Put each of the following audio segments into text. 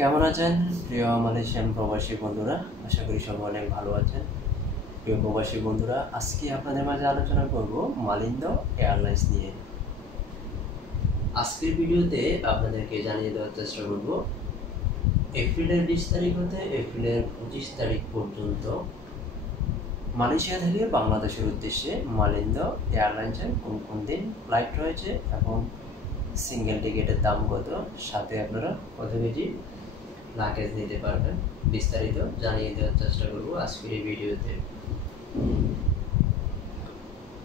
কেমন আছেন প্রিয় মালয়েশিয়ান প্রবাসী বন্ধুরা? আশা করি সবাই অনেক ভালো আছেন। প্রিয় প্রবাসী বন্ধুরা, আজকে আপনাদের মাঝে আলোচনা করব মালিন্দ এয়ারলাইন্স নিয়ে। আজকের ভিডিওতে আপনাদেরকে জানিয়ে দেওয়ার চেষ্টা করব এপ্রিলের 20 তারিখ হতে এপ্রিলের 25 তারিখ পর্যন্ত মালয়েশিয়া থেকে বাংলাদেশের উদ্দেশ্যে মালিন্দ এয়ারলাইন্সের কোন কোন দিন ফ্লাইট রয়েছে এবং সিঙ্গেল টিকিটের দাম কত, সাথে আপনারা কত কেজি লাগেজ নিতে পারবেন, বিস্তারিত জানিয়ে দেওয়ার চেষ্টা করব আজকের এই ভিডিওতে।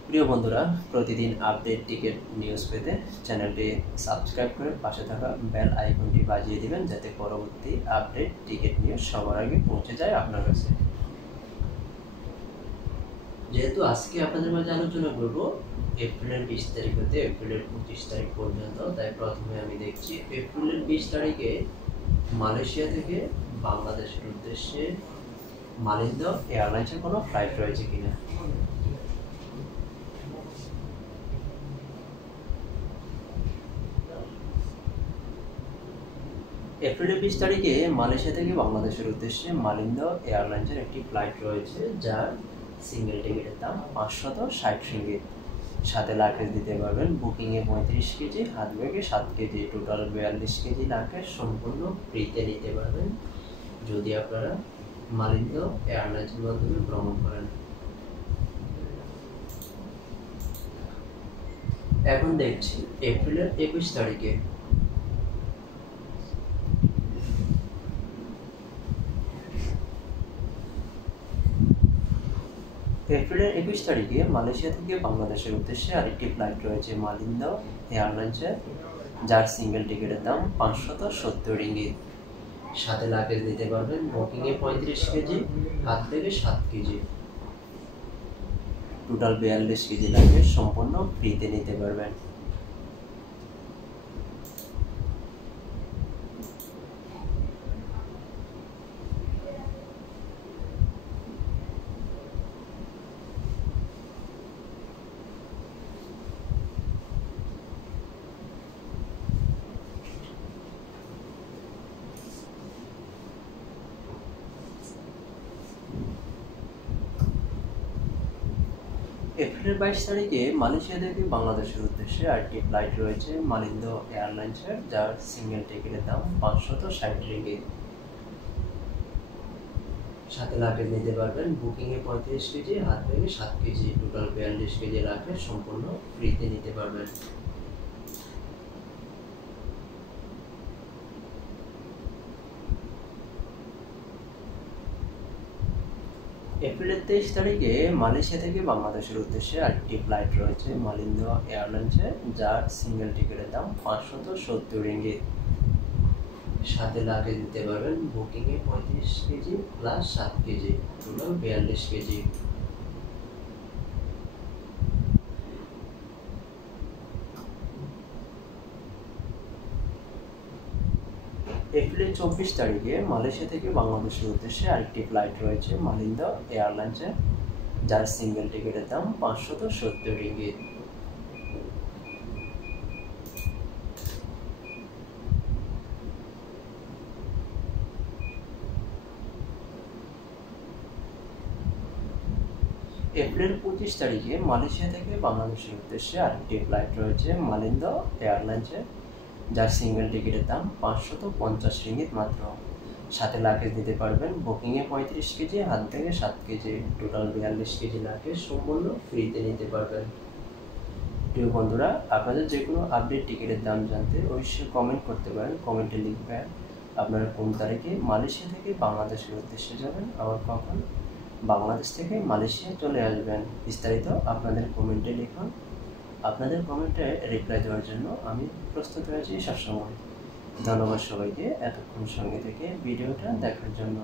প্রিয় বন্ধুরা, প্রতিদিন আপডেট টিকিট নিউজ পেতে চ্যানেলটি সাবস্ক্রাইব করে পাশে থাকা বেল আইকনটি বাজিয়ে দিবেন, যাতে পরবর্তী আপডেট টিকিট নিউজ সবার আগে পৌঁছে যায় আপনার কাছে। যেহেতু আজকে আপনাদের মাঝে আলোচনা করব এপ্রিলের 20 তারিখ হতে এপ্রিলের 25 তারিখ পর্যন্ত, তাই প্রথমে আমি দেখছি এপ্রিলের 20 তারিখে মালয়েশিয়া থেকে বাংলাদেশের উদ্দেশ্যে মালিন্দ এয়ারলাইন্সের কোনো ফ্লাইট রয়েছে কিনা। এপ্রিলের 20 তারিখে মালয়েশিয়া থেকে বাংলাদেশের উদ্দেশ্যে মালিন্দ এয়ারলাইন্সের একটি ফ্লাইট রয়েছে, যার সিঙ্গেল টিকিটের দাম 560 রিঙ্গিত। সাথে লাগেজ দিতে পারবেন বুকিংয়ে 35 কেজি, হাত ব্যাগে 7 কেজি, টোটাল 42 কেজি লাগেজ সম্পূর্ণ ফ্রিতে নিতে পারবেন যদি আপনারা মালিন্দ এয়ারলাইন্সের মাধ্যমে ভ্রমণ করেন। এখন দেখছি এপ্রিলের 21 তারিখে এপ্রিলের 21 তারিখে মালয়েশিয়া থেকে বাংলাদেশের উদ্দেশ্যে আরেকটি ফ্লাইট রয়েছে মালিন্দ এয়ারলাইন্সের, যার সিঙ্গেল টিকিটের দাম 570 রিঙ্গিত। সাথে লাগেজ দিতে পারবেন বুকিংয়ে 35 কেজি, হাত থেকে 7 কেজি, টোটাল 42 কেজি লাগেজ সম্পূর্ণ ফ্রিতে নিতে পারবেন। এপ্রিলের 22 তারিখে মালয়েশিয়া থেকে বাংলাদেশের উদ্দেশ্যে আরেকটি ফ্লাইট রয়েছে মালিন্দ এয়ারলাইন্সের, যার সিঙ্গেল টিকিটের দাম 560 রিঙ্গিত। সাথে লাগেজ নিতে পারবেন বুকিংয়ে 35 কেজি, হাত ব্যাগে 7 কেজি, টোটাল 42 কেজি লাগেজ সম্পূর্ণ ফ্রিতে নিতে পারবেন। এপ্রিলের 23 তারিখে মালয়েশিয়া থেকে বাংলাদেশের উদ্দেশ্যে আরেকটি ফ্লাইট রয়েছে মালিন্দ এয়ারলাইন্সের, যার সিঙ্গেল টিকিটের দাম 570 রিঙ্গিত। সাথে লাগেজ দিতে পারবেন বুকিংয়ে 35 KG plus 7 KG, total 42 KG. এপ্রিলের 24 তারিখে মালয়েশিয়া থেকে বাংলাদেশের উদ্দেশ্যে আরেকটি ফ্লাইট রয়েছে মালিন্দ এয়ারলাইন্সের, যার সিঙ্গেল টিকিটের দাম 570 রিঙ্গিত। এপ্রিল 25 তারিখে মালয়েশিয়া থেকে বাংলাদেশের উদ্দেশ্যে আরেকটি ফ্লাইট রয়েছে মালিন্দ এয়ারলাইন্সের, যার সিঙ্গেল টিকিটের দাম 550 রিঙ্গিত মাত্র। সাথে লাগেজ দিতে পারবেন বুকিংয়ে 35 কেজি, হাত ব্যাগে 7 কেজি, টোটাল 42 কেজি লাগেজ সম্পূর্ণ ফ্রিতে নিতে পারবেন। প্রিয় বন্ধুরা, আপনাদের যে কোনো আপডেট টিকিটের দাম জানতে অবশ্যই কমেন্ট করতে পারেন। কমেন্টে লিখবেন আপনারা কোন তারিখে মালয়েশিয়া থেকে বাংলাদেশের উদ্দেশ্যে যাবেন, আবার কখন বাংলাদেশ থেকে মালয়েশিয়া চলে আসবেন। বিস্তারিত আপনাদের কমেন্টে লিখুন। আপনাদের কমেন্টে রিপ্লাই দেওয়ার জন্য আমি প্রস্তুত রয়েছি সবসময়। ধন্যবাদ সবাইকে এতক্ষণ সঙ্গে থেকে ভিডিওটা দেখার জন্য।